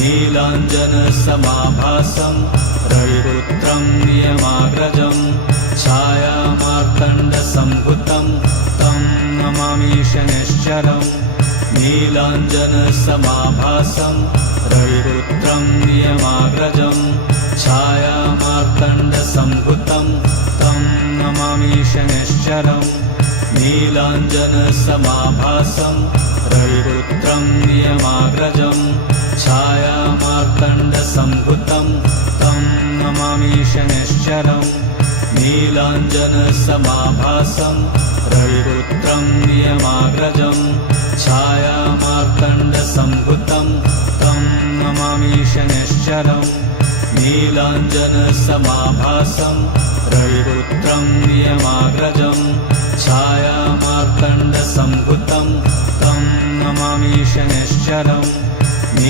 नीलाञ्जनसमाभासं रविपुत्रं नियमाग्रजं छायामार्तण्डसम्भुतं तं नमामि शनैश्चरम् नीलाञ्जनसमाभासं रविपुत्रं नियमाग्रजं छायामार्तण्डसम्भुतं तं नमामि शनैश्चरम् नीलाञ्जनसमाभासं रविपुत्रं नियमाग्रजं छायामार्तण्डसम्भुतं तं नमामि शनैश्चरम् नीलाञ्जनसमाभासं रविपुत्रं नियमाग्रजं छायामार्तण्डसम्भुतं तं नमामि शनैश्चरम् नीलाञ्जनसमाभासं रविपुत्रं नियमाग्रजं छायामार्तण्डसम्भुतं तं नमामि शनैश्चरम्